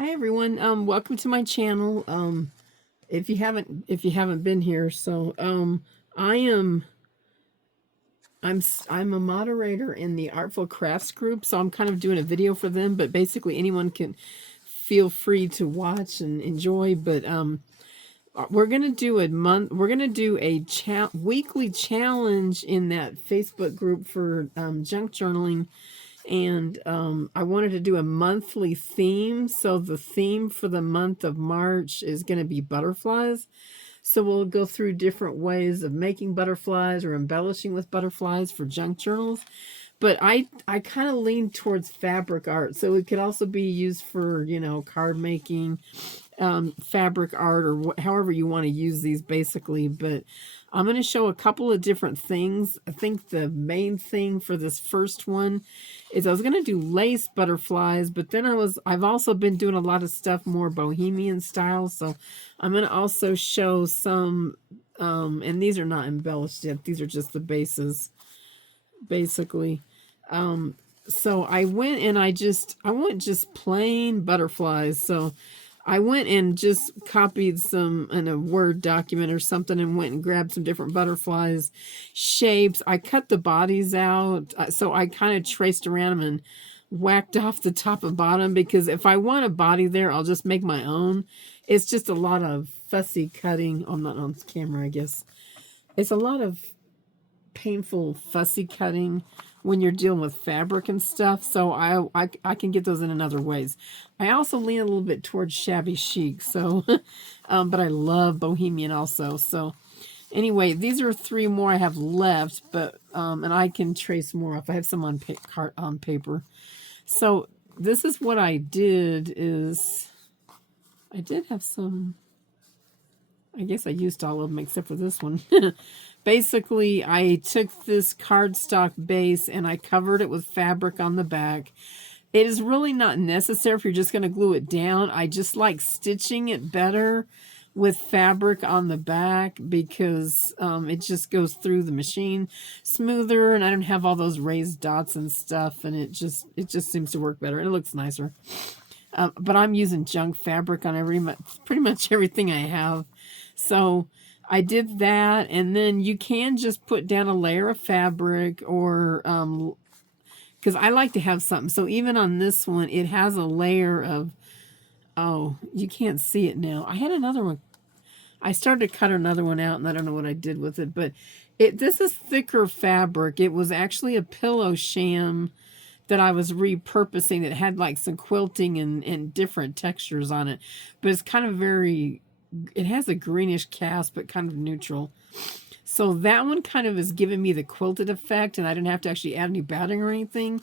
Hi everyone. Welcome to my channel. If you haven't been here, so I am I'm a moderator in the Artful Crafts group, so I'm kind of doing a video for them, but basically anyone can feel free to watch and enjoy. But we're gonna do a weekly challenge in that Facebook group for junk journaling. And I wanted to do a monthly theme. So the theme for the month of March is going to be butterflies. So we'll go through different ways of making butterflies or embellishing with butterflies for junk journals. But I kind of lean towards fabric art. So it could also be used for, card making, fabric art, or however you want to use these basically. But I'm going to show a couple of different things. I think the main thing for this first one is I was going to do lace butterflies, but then I've also been doing a lot of stuff more bohemian style. So I'm going to also show some, and these are not embellished yet. These are just the bases, basically. So I went and I want just plain butterflies. So I went and just copied some in a Word document or something and went and grabbed some different butterflies, shapes. I cut the bodies out. So I kind of traced around them and whacked off the top and bottom, because if I want a body there, I'll just make my own. It's just a lot of fussy cutting. I'm not on camera, I guess. It's a lot of painful fussy cutting when you're dealing with fabric and stuff. So I can get those in other ways. I also lean a little bit towards Shabby Chic. So, but I love Bohemian also. So anyway, these are 3 more I have left, but, and I can trace more off. I have some on paper. So this is what I did is I did have some, I guess I used all of them except for this one. Basically, I took this cardstock base and I covered it with fabric on the back. It is really not necessary if you're just going to glue it down. I just like stitching it better with fabric on the back because it just goes through the machine smoother, and I don't have all those raised dots and stuff, and it just seems to work better. It looks nicer. But I'm using junk fabric on pretty much everything I have. So I did that, and then you can just put down a layer of fabric, or because I like to have something. So even on this one, it has a layer of, oh, you can't see it now. I had another one. I started to cut another one out, and I don't know what I did with it, but this is thicker fabric. It was actually a pillow sham that I was repurposing. It had like some quilting and different textures on it, but it's kind of it has a greenish cast, but kind of neutral. So that one kind of is giving me the quilted effect, and I didn't have to actually add any batting or anything.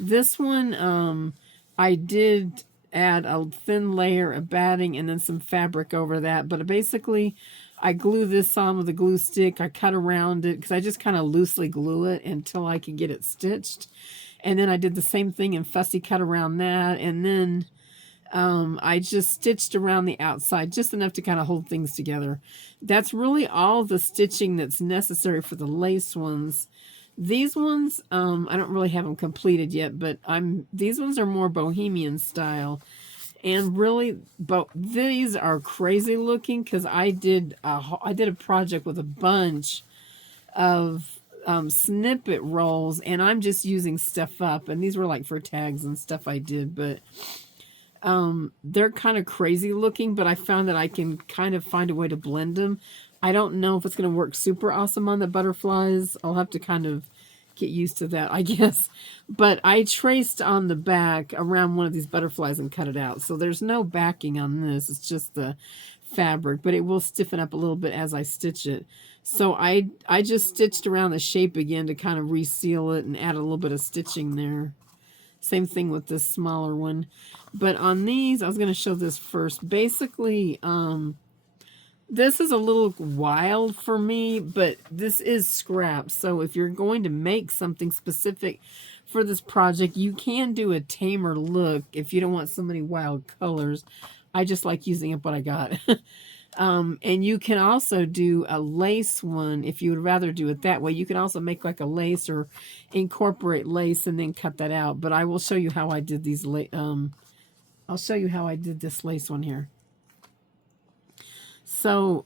This one, I did add a thin layer of batting and then some fabric over that. But basically, I glue this on with a glue stick. I cut around it because I just kind of loosely glue it until I can get it stitched. And then I did the same thing and fussy cut around that. And then I just stitched around the outside just enough to kind of hold things together. That's really all the stitching that's necessary for the lace ones. These ones, I don't really have them completed yet, but these ones are more bohemian style. And really, these are crazy looking because I did a project with a bunch of snippet rolls, and I'm just using stuff up. And these were like for tags and stuff I did, but they're kind of crazy looking, but I found that I can kind of find a way to blend them. I don't know if it's going to work super awesome on the butterflies. I'll have to kind of get used to that, I guess. But I traced on the back around one of these butterflies and cut it out. So there's no backing on this. It's just the fabric, but it will stiffen up a little bit as I stitch it. So I just stitched around the shape again to kind of reseal it and add a little bit of stitching there. Same thing with this smaller one. But on these, I was going to show this first. Basically, this is a little wild for me, but this is scrap. So if you're going to make something specific for this project, you can do a tamer look if you don't want so many wild colors. I just like using up what I got. And you can also do a lace one if you would rather do it that way. You can also make like a lace or incorporate lace and then cut that out. But I will show you how I did these I'll show you how I did this lace one here. So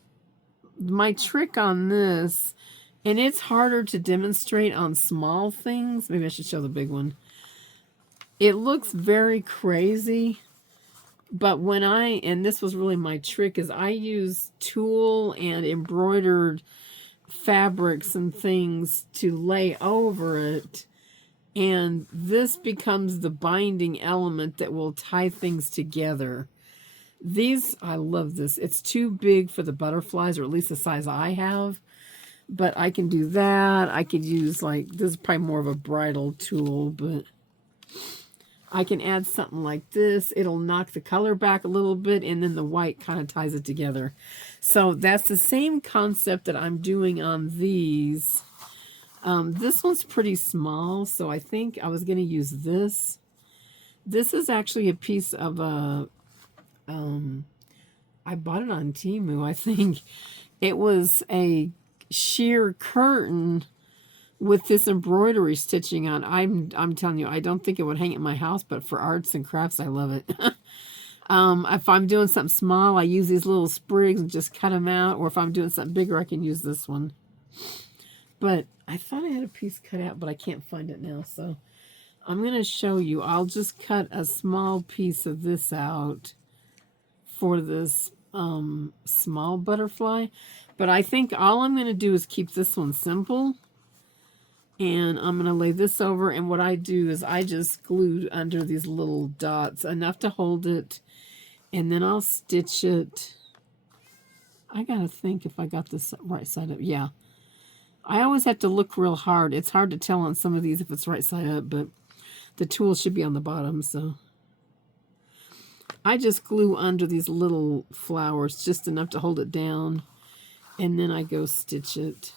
my trick on this, and it's harder to demonstrate on small things. Maybe I should show the big one. It looks very crazy, but when and this was really my trick, is I use tulle and embroidered fabrics and things to lay over it, and this becomes the binding element that will tie things together. These, I love this. It's too big for the butterflies, or at least the size I have, but I can do that. I could use, like, this is probably more of a bridal tool, but I can add something like this. It'll knock the color back a little bit, and then the white kind of ties it together. So that's the same concept that I'm doing on these. This one's pretty small, so I think I was going to use this. This is actually a piece of a... I bought it on Temu, I think. It was a sheer curtain with this embroidery stitching on. I'm telling you, I don't think it would hang at my house, but for arts and crafts, I love it. If I'm doing something small, I use these little sprigs and just cut them out. Or if I'm doing something bigger, I can use this one. But I thought I had a piece cut out, but I can't find it now. So I'm going to show you. I'll just cut a small piece of this out for this small butterfly. But I think all I'm going to do is keep this one simple. And I'm going to lay this over. And what I do is I just glue under these little dots enough to hold it. And then I'll stitch it. I got to think if I got this right side up. Yeah. I always have to look real hard. It's hard to tell on some of these if it's right side up. But the tool should be on the bottom. So I just glue under these little flowers just enough to hold it down. And then I go stitch it.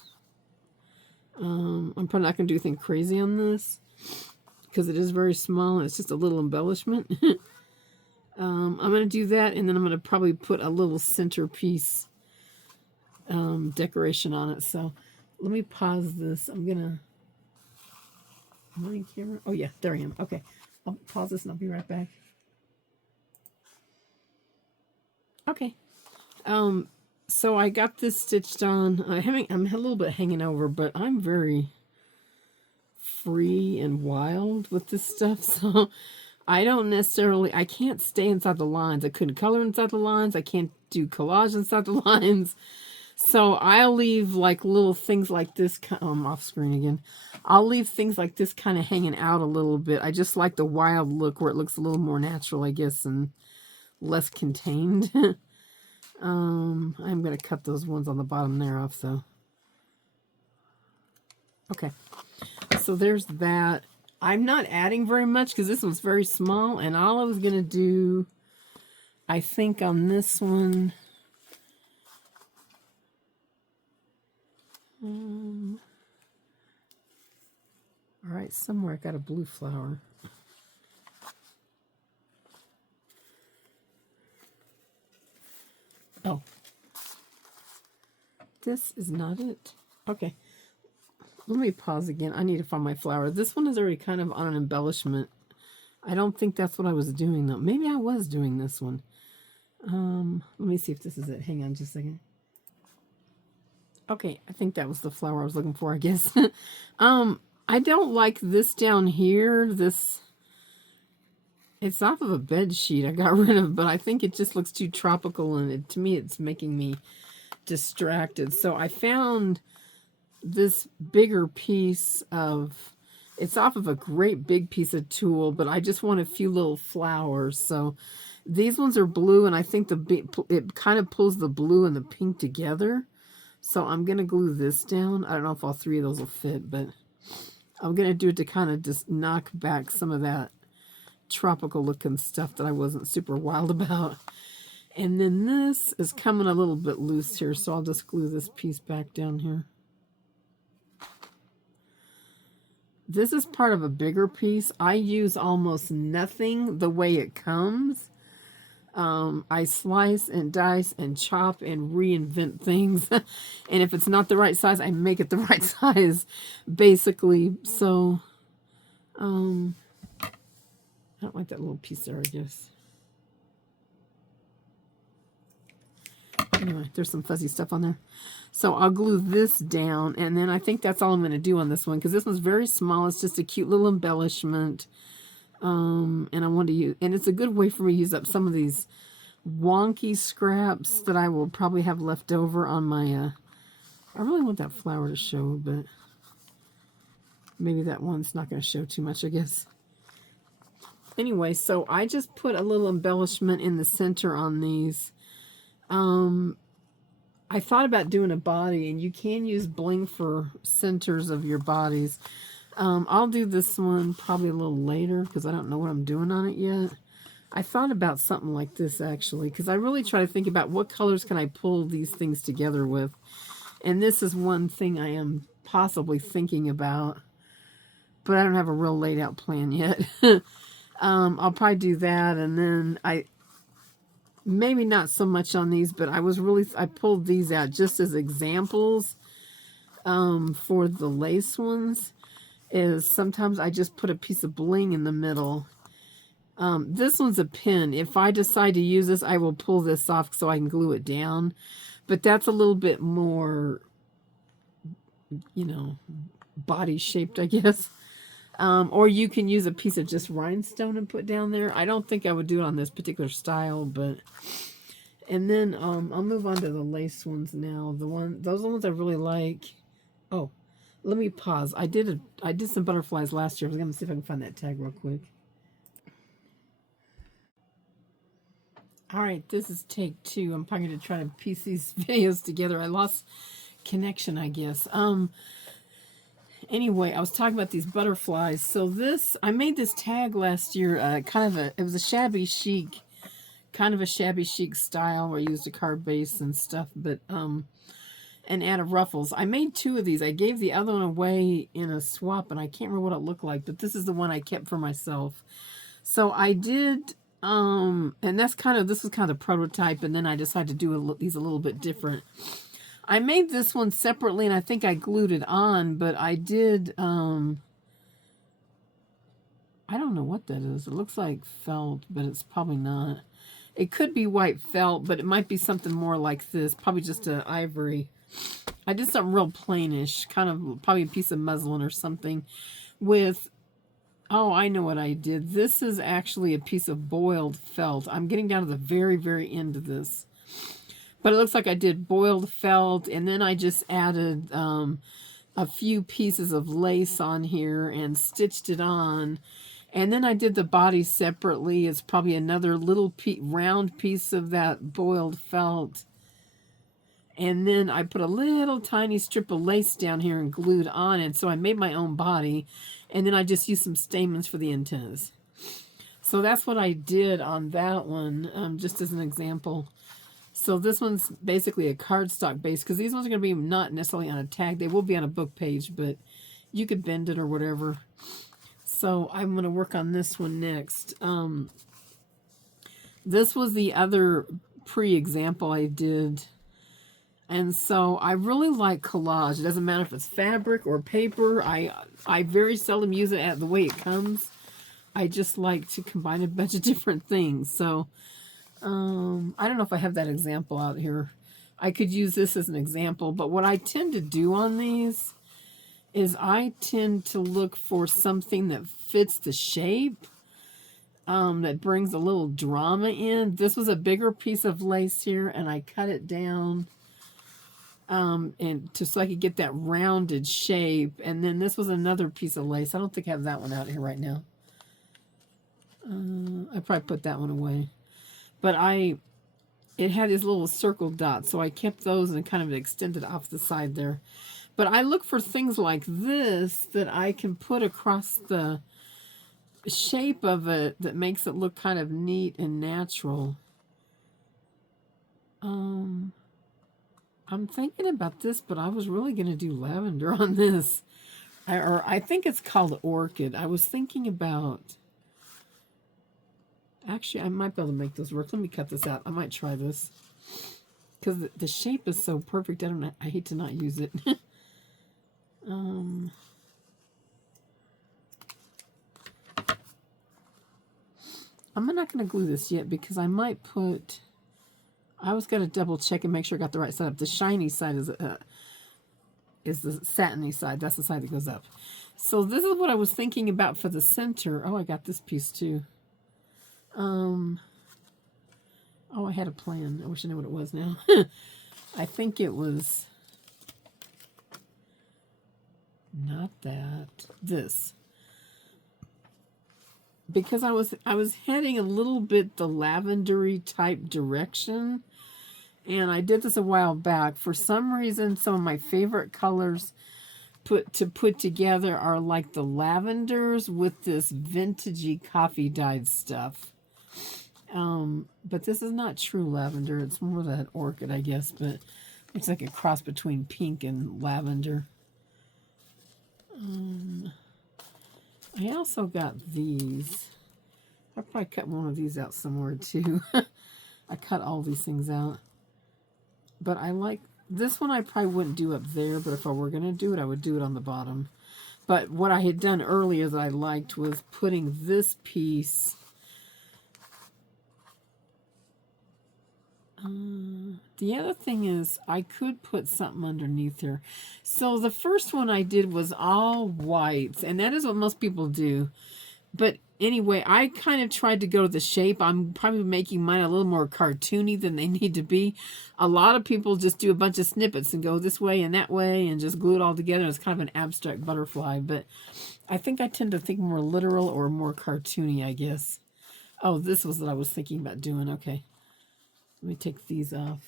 I'm probably not going to do anything crazy on this because it is very small and it's just a little embellishment. I'm going to do that, and then I'm going to probably put a little centerpiece decoration on it. So let me pause this. I'm going to... Am I on camera? Oh, yeah, there I am. Okay, I'll pause this and I'll be right back. Okay. So I got this stitched on. I'm a little bit hanging over, but I'm very free and wild with this stuff. So I can't stay inside the lines. I couldn't color inside the lines. I can't do collage inside the lines. So I'll leave like little things like this. I'm off screen again. I'll leave things like this kind of hanging out a little bit. I just like the wild look where it looks a little more natural, I guess, and less contained. I'm going to cut those ones on the bottom there off, so. Okay. So there's that. I'm not adding very much because this one's very small, and all I was going to do, I think on this one, all right, somewhere I got a blue flower. Oh, this is not it. Okay, let me pause again. I need to find my flower. This one is already kind of on an embellishment. I don't think that's what I was doing, though. Maybe I was doing this one. Let me see if this is it. Hang on just a second. Okay, I think that was the flower I was looking for, I guess. I don't like this down here. It's off of a bed sheet I got rid of, but I think it just looks too tropical, and to me it's making me distracted. So I found this bigger piece of, it's off of a great big piece of tulle, but I just want a few little flowers. So these ones are blue, and I think it kind of pulls the blue and the pink together. So I'm going to glue this down. I don't know if all three of those will fit, but I'm going to do it to kind of just knock back some of that tropical looking stuff that I wasn't super wild about. And then this is coming a little bit loose here, so I'll just glue this piece back down here. This is part of a bigger piece. I use almost nothing the way it comes. I slice and dice and chop and reinvent things. And if it's not the right size, I make it the right size, basically. So, I don't like that little piece there, I guess. Anyway, there's some fuzzy stuff on there. So I'll glue this down, and then I think that's all I'm going to do on this one, because this one's very small. It's just a cute little embellishment. And I want to use, and it's a good way for me to use up some of these wonky scraps that I will probably have left over on my, I really want that flower to show, but maybe that one's not going to show too much, I guess. Anyway, so I just put a little embellishment in the center on these. I thought about doing a body, and you can use bling for centers of your bodies. I'll do this one probably a little later because I don't know what I'm doing on it yet. I thought about something like this, actually, because I really try to think about what colors can I pull these things together with. And this is one thing I am possibly thinking about, but I don't have a real laid out plan yet. I'll probably do that, and then maybe not so much on these, but I pulled these out just as examples for the lace ones. Is sometimes I just put a piece of bling in the middle. This one's a pin. If I decide to use this, I will pull this off so I can glue it down. But that's a little bit more, you know, body shaped, I guess. Or you can use a piece of just rhinestone and put down there. I don't think I would do it on this particular style, but... And then I'll move on to the lace ones now. Those are the ones I really like. Oh, let me pause. I did some butterflies last year. I'm going to see if I can find that tag real quick. All right, this is take 2. I'm probably going to try to piece these videos together. I lost connection, I guess. Anyway, I was talking about these butterflies. So I made this tag last year, it was a shabby chic, kind of a shabby chic style where I used a card base and stuff, but, and added ruffles. I made 2 of these. I gave the other one away in a swap, and I can't remember what it looked like, but this is the one I kept for myself. So I did, and this was kind of the prototype, and then I decided to do these a little bit different. I made this one separately, and I think I glued it on, but I did, I don't know what that is. It looks like felt, but it's probably not. It could be white felt, but it might be something more like this, probably just an ivory. I did something real plainish, kind of probably a piece of muslin or something with, oh, I know what I did. This is actually a piece of boiled felt. I'm getting down to the very, very end of this. But it looks like I did boiled felt, and then I just added a few pieces of lace on here and stitched it on. And then I did the body separately. It's probably another little round piece of that boiled felt. And then I put a little tiny strip of lace down here and glued on it. So I made my own body. And then I just used some stamens for the antennas. So that's what I did on that one, just as an example. So this one's basically a cardstock base, because these ones are going to be not necessarily on a tag. They will be on a book page, but you could bend it or whatever. So I'm going to work on this one next. This was the other pre-example I did. And so I really like collage. It doesn't matter if it's fabric or paper. I very seldom use it at the way it comes. I just like to combine a bunch of different things. So I don't know if I have that example out here. I could use this as an example. But what I tend to do on these is I tend to look for something that fits the shape, that brings a little drama in. This was a bigger piece of lace here, and I cut it down so I could get that rounded shape. And then this was another piece of lace. I don't think I have that one out here right now. I probably put that one away. But it had these little circle dots, so I kept those and kind of extended off the side there. But I look for things like this that I can put across the shape of it that makes it look kind of neat and natural. I'm thinking about this, but I was really going to do lavender on this. I think it's called orchid. I was thinking about... Actually, I might be able to make this work. Let me cut this out. I might try this. Because the shape is so perfect. I hate to not use it. I'm not going to glue this yet because I might put I always got to double check and make sure I got the right side up. The shiny side is the satiny side. That's the side that goes up. So this is what I was thinking about for the center. Oh, I got this piece too. Oh, I had a plan. I wish I knew what it was now. I think it was not that. This. Because I was heading a little bit the lavendery type direction. And I did this a while back. For some reason, some of my favorite colors put together are like the lavenders with this vintagey coffee dyed stuff. But this is not true lavender. It's more that orchid, I guess. But it's like a cross between pink and lavender. I also got these. I probably cut one of these out somewhere too. I cut all these things out. But I like this one. I probably wouldn't do up there, but if I were going to do it, I would do it on the bottom. But what I had done earlier that I liked was putting this piece. The other thing is I could put something underneath here. So the first one I did was all whites, and that is what most people do. But anyway, I kind of tried to go to the shape. I'm probably making mine a little more cartoony than they need to be. A lot of people just do a bunch of snippets and go this way and that way and just glue it all together. It's kind of an abstract butterfly, but I think I tend to think more literal or more cartoony, I guess. Oh, this was what I was thinking about doing. Okay. Let me take these off.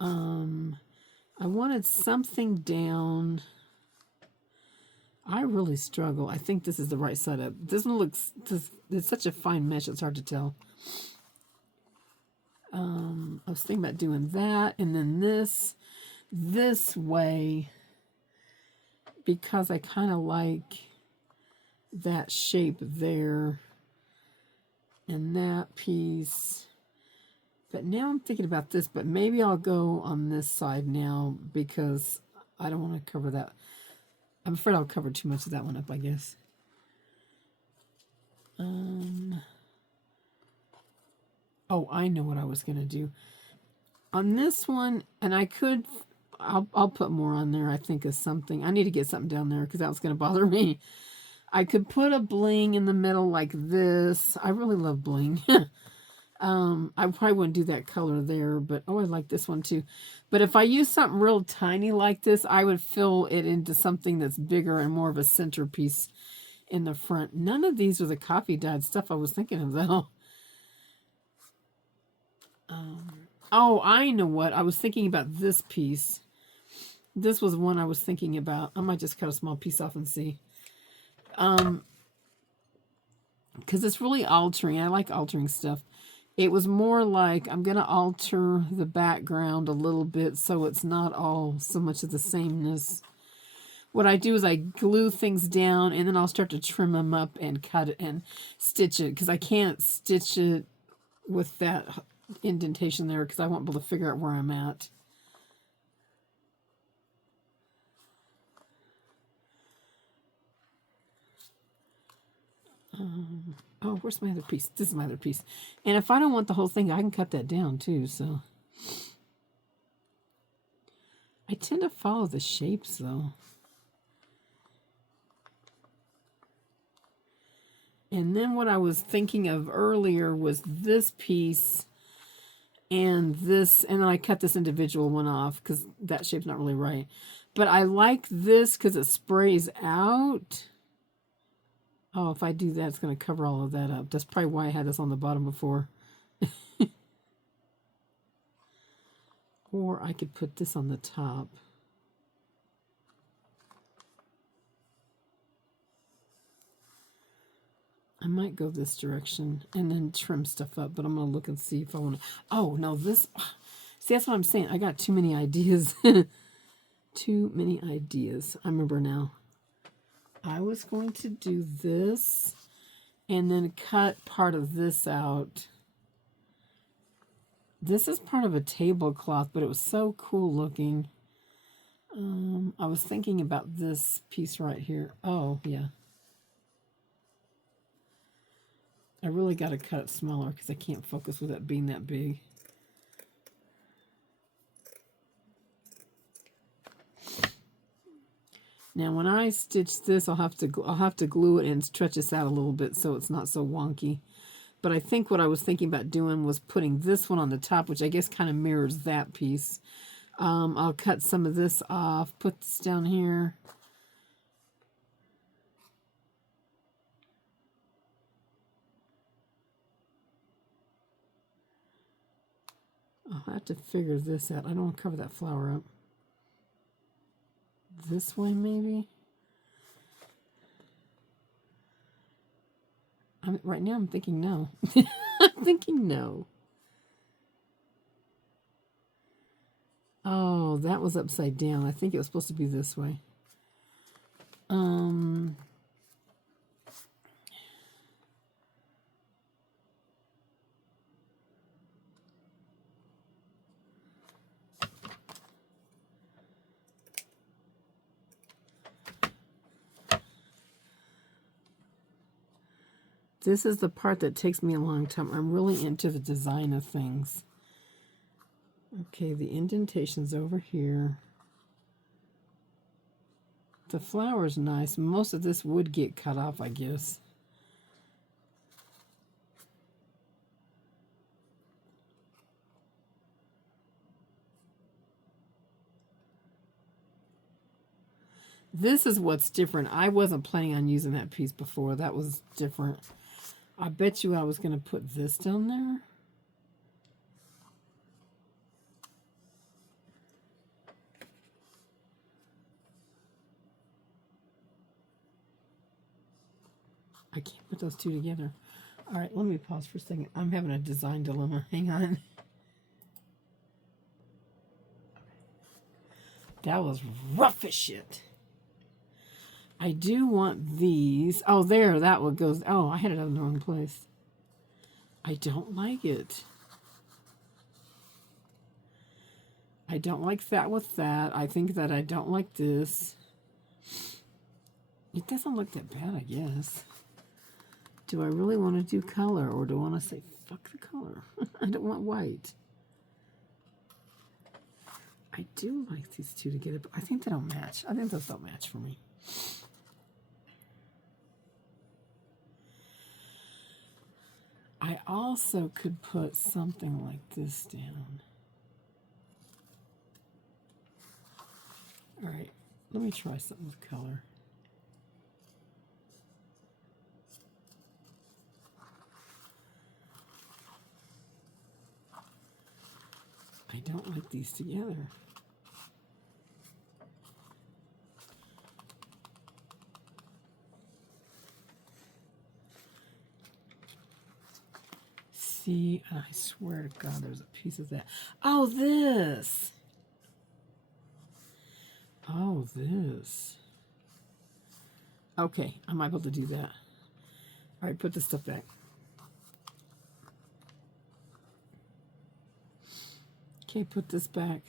I wanted something down. I really struggle. I think this is the right side up. This one looks, it's such a fine mesh, it's hard to tell. I was thinking about doing that, and then this way, because I kind of like that shape there, and that piece. But now I'm thinking about this, but maybe I'll go on this side now because I don't want to cover that. I'm afraid I'll cover too much of that one up, I guess. Oh, I know what I was going to do. On this one, and I'll put more on there, I think, as something. I need to get something down there because that was going to bother me. I could put a bling in the middle like this. I really love bling. I probably wouldn't do that color there, but oh, I like this one too. But if I use something real tiny like this, I would fill it into something that's bigger and more of a centerpiece in the front. None of these were the coffee dyed stuff I was thinking of though. Oh, I know what. I was thinking about this piece. This was one I was thinking about. I might just cut a small piece off and see. Because it's really altering. I like altering stuff. It was more like I'm going to alter the background a little bit so it's not all so much of the sameness. What I do is I glue things down and then I'll start to trim them up and cut it and stitch it because I can't stitch it with that indentation there because I won't be able to figure out where I'm at. Oh, where's my other piece? This is my other piece. And if I don't want the whole thing, I can cut that down too, so. I tend to follow the shapes, though. And then what I was thinking of earlier was this piece and this, and then I cut this individual one off because that shape's not really right. But I like this because it sprays out. Oh, if I do that, it's going to cover all of that up. That's probably why I had this on the bottom before. Or I could put this on the top. I might go this direction and then trim stuff up, but I'm going to look and see if I want to. Oh, no, this. See, that's what I'm saying. I got too many ideas. Too many ideas. I remember now. I was going to do this and then cut part of this out. This is part of a tablecloth, but it was so cool looking. I was thinking about this piece right here. Oh, yeah. I really got to cut it smaller because I can't focus with it being that big. Now, when I stitch this, I'll have to glue it and stretch this out a little bit so it's not so wonky. But I think what I was thinking about doing was putting this one on the top, which I guess kind of mirrors that piece. I'll cut some of this off, put this down here. I'll have to figure this out. I don't want to cover that flower up. This way, maybe? Right now I'm thinking no. I'm thinking no. Oh, that was upside down. I think it was supposed to be this way. This is the part that takes me a long time. I'm really into the design of things. Okay, the indentation's over here. The flower's nice. Most of this would get cut off, I guess. This is what's different. I wasn't planning on using that piece before. That was different. I bet you I was going to put this down there. I can't put those two together. All right, let me pause for a second. I'm having a design dilemma. Hang on. That was rough as shit. I do want these. Oh, there, that one goes. Oh, I had it in the wrong place. I don't like it. I don't like that with that. I think that I don't like this. It doesn't look that bad, I guess. Do I really want to do color, or do I want to say, fuck the color? I don't want white. I do like these two together, but I think they don't match. I think those don't match for me. I also could put something like this down. All right, let me try something with color. I don't like these together. See, I swear to God, there's a piece of that. Oh, this. Oh, this. Okay, I'm able to do that. All right, put this stuff back. Okay, put this back.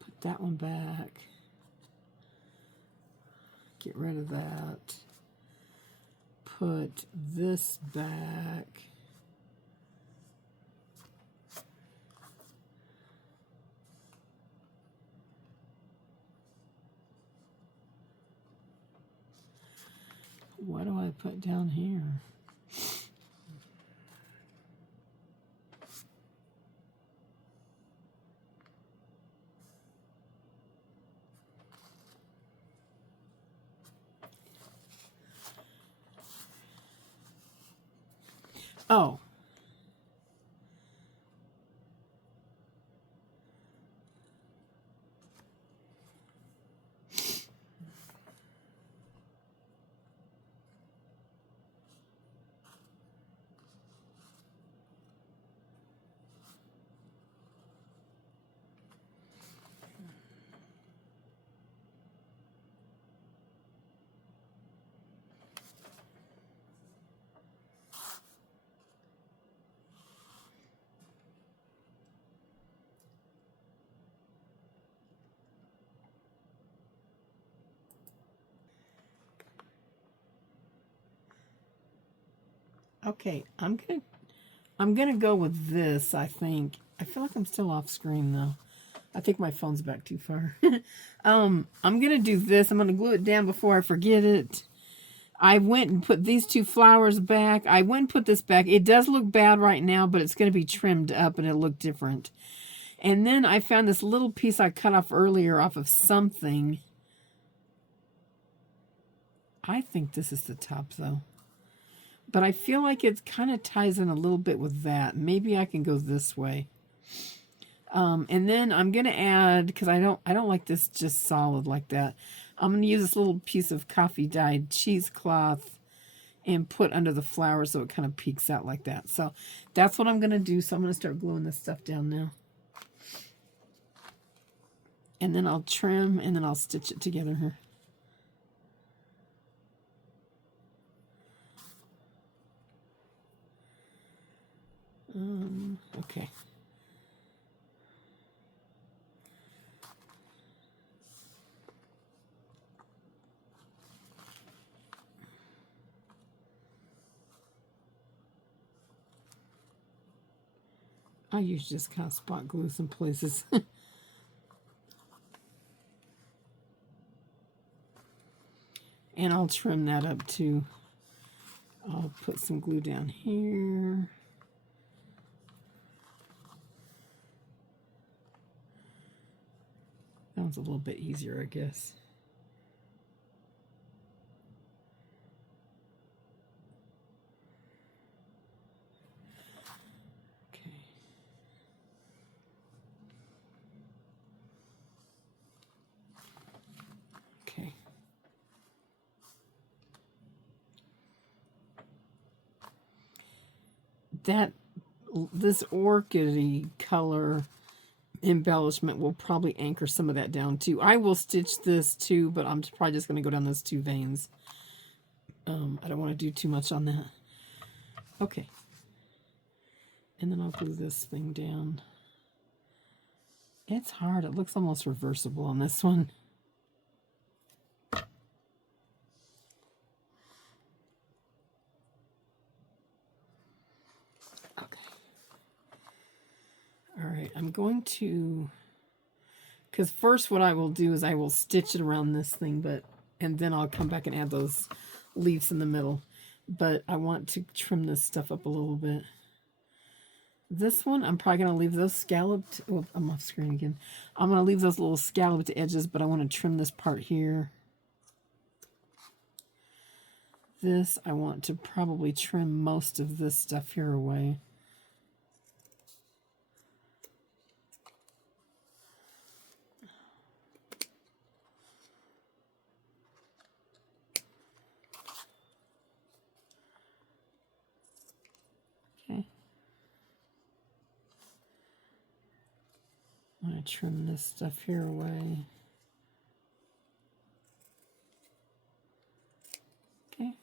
Put that one back. Get rid of that. Put this back. What do I put down here? Oh. Okay, I'm gonna go with this, I think. I feel like I'm still off screen though. I think my phone's back too far. I'm gonna do this. I'm gonna glue it down before I forget it. I went and put these two flowers back. I went and put this back. It does look bad right now, but it's gonna be trimmed up and it'll look different. And then I found this little piece I cut off earlier off of something. I think this is the top though. But I feel like it kind of ties in a little bit with that. Maybe I can go this way. And then I'm gonna add, because I don't like this just solid like that. I'm gonna use this little piece of coffee dyed cheesecloth and put under the flower so it kind of peeks out like that. So that's what I'm gonna do. So I'm gonna start gluing this stuff down now. And then I'll trim and then I'll stitch it together here. Okay. I usually just kind of spot glue some places. And I'll trim that up too. I'll put some glue down here. That one's a little bit easier, I guess. Okay. Okay. This orchidy color embellishment will probably anchor some of that down too. I will stitch this too, but I'm probably just going to go down those two veins. I don't want to do too much on that. Okay. And then I'll glue this thing down. It's hard. It looks almost reversible on this one. Okay. All right. I'm going to... Because first what I will do is I will stitch it around this thing, and then I'll come back and add those leaves in the middle. But I want to trim this stuff up a little bit. This one, I'm probably going to leave those scalloped. Oh, I'm off screen again. I'm going to leave those little scalloped edges, but I want to trim this part here. This, I want to probably trim most of this stuff here away. I'm going to trim this stuff here away. Okay.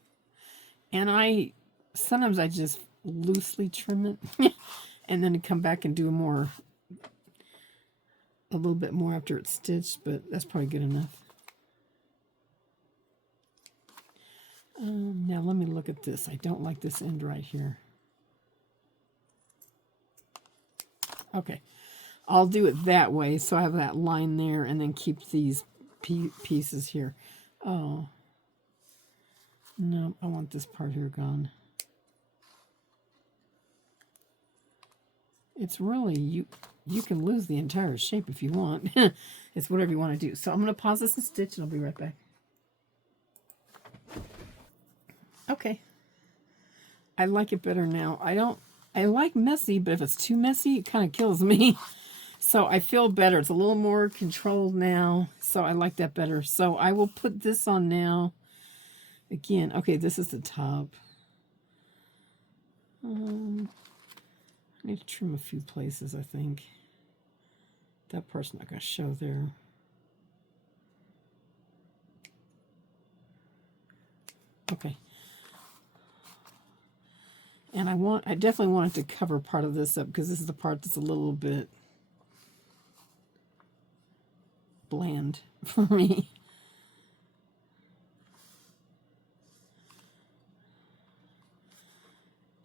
And sometimes I just loosely trim it and then come back and do a little bit more after it's stitched, but that's probably good enough. Now let me look at this. I don't like this end right here. Okay. I'll do it that way, so I have that line there, and then keep these pieces here. Oh. No, I want this part here gone. It's really, you can lose the entire shape if you want. It's whatever you want to do. So I'm going to pause this and stitch, and I'll be right back. Okay. I like it better now. I like messy, but if it's too messy, it kind of kills me. So I feel better. It's a little more controlled now. So I like that better. So I will put this on now. Again, okay, this is the top. I need to trim a few places, I think. That part's not going to show there. Okay. And I definitely wanted to cover part of this up because this is the part that's a little bit bland for me.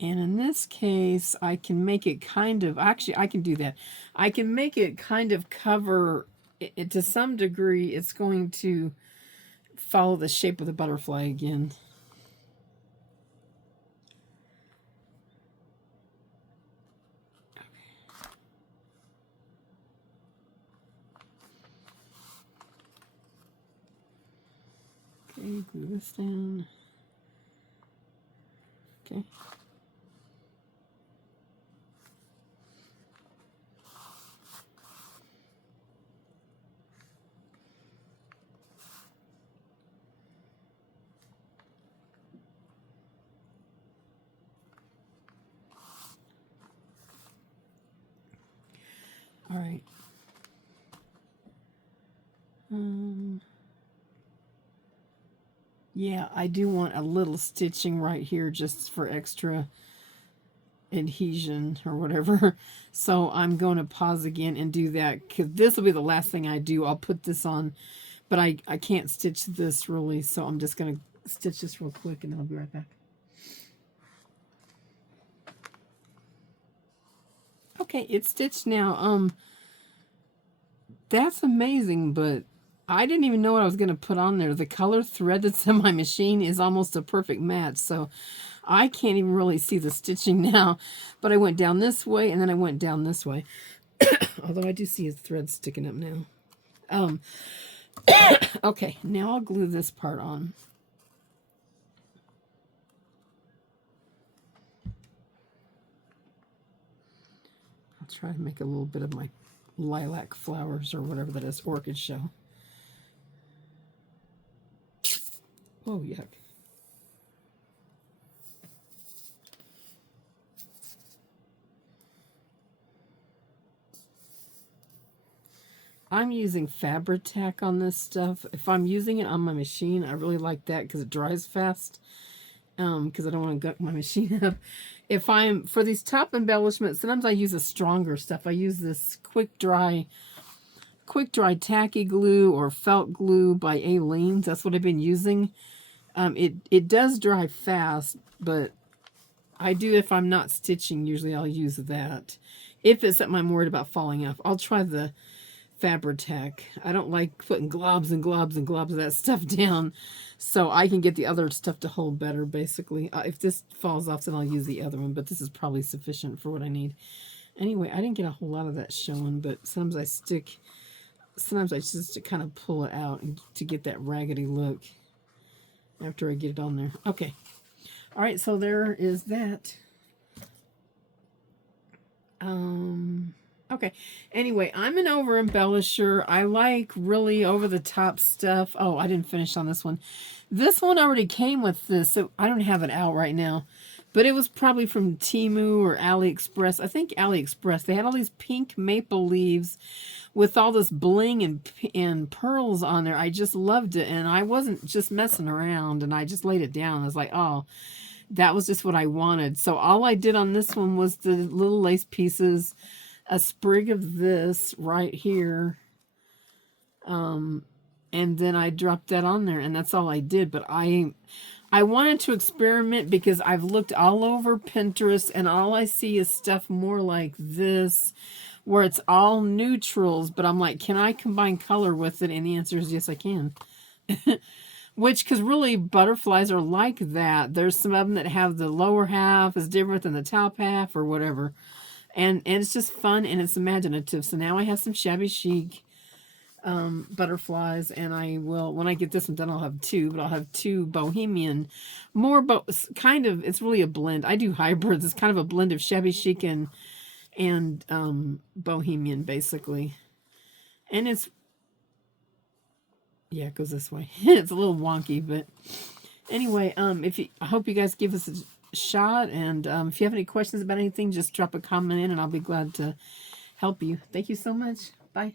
And in this case, I can make it kind of, actually, I can do that. I can make it kind of cover, it to some degree, it's going to follow the shape of the butterfly again. Okay, glue this down. Okay. All right. Yeah, I do want a little stitching right here just for extra adhesion or whatever. So I'm going to pause again and do that because this will be the last thing I do. I'll put this on, but I can't stitch this really, so I'm just going to stitch this real quick and then I'll be right back. Okay, it's stitched now. That's amazing, but I didn't even know what I was going to put on there. The color thread that's in my machine is almost a perfect match, so I can't even really see the stitching now. But I went down this way, and then I went down this way. Although I do see a thread sticking up now. Okay, now I'll glue this part on. I'll try to make a little bit of my lilac flowers or whatever that is, orchid shell. Oh, yuck. I'm using Fabri-Tac on this stuff. If I'm using it on my machine, I really like that because it dries fast. Because I don't want to gut my machine up. If I'm, for these top embellishments, sometimes I use a stronger stuff. I use this quick dry tacky glue or felt glue by Aleene's. That's what I've been using. It does dry fast, but I do, if I'm not stitching, usually I'll use that. If it's something I'm worried about falling off, I'll try the Fabri-Tac. I don't like putting globs and globs and globs of that stuff down, so I can get the other stuff to hold better, basically. If this falls off, then I'll use the other one, but this is probably sufficient for what I need. Anyway, I didn't get a whole lot of that showing, but sometimes I just kind of pull it out and to get that raggedy look after I get it on there. Okay. All right, so there is that. Okay. Anyway, I'm an over embellisher. I like really over the top stuff. Oh, I didn't finish on this one. This one already came with this, so I don't have it out right now. But it was probably from Temu or AliExpress. I think AliExpress. They had all these pink maple leaves with all this bling and pearls on there. I just loved it, and I wasn't just messing around, and I just laid it down. I was like, oh, that was just what I wanted. So all I did on this one was the little lace pieces, a sprig of this right here, and then I dropped that on there, and that's all I did. But I wanted to experiment because I've looked all over Pinterest, and all I see is stuff more like this, where it's all neutrals, but I'm like, can I combine color with it? And the answer is yes, I can. Which, because really, butterflies are like that. There's some of them that have the lower half is different than the top half or whatever. And it's just fun, and it's imaginative. So now I have some Shabby Chic butterflies, and I will, when I get this one done, I'll have two, but I'll have two Bohemian, kind of, it's really a blend. I do hybrids. It's kind of a blend of Shabby Chic and Bohemian, basically. And it's, yeah, it goes this way. It's a little wonky, but anyway, I hope you guys give us a shot, and if you have any questions about anything, just drop a comment in, and I'll be glad to help you. Thank you so much. Bye.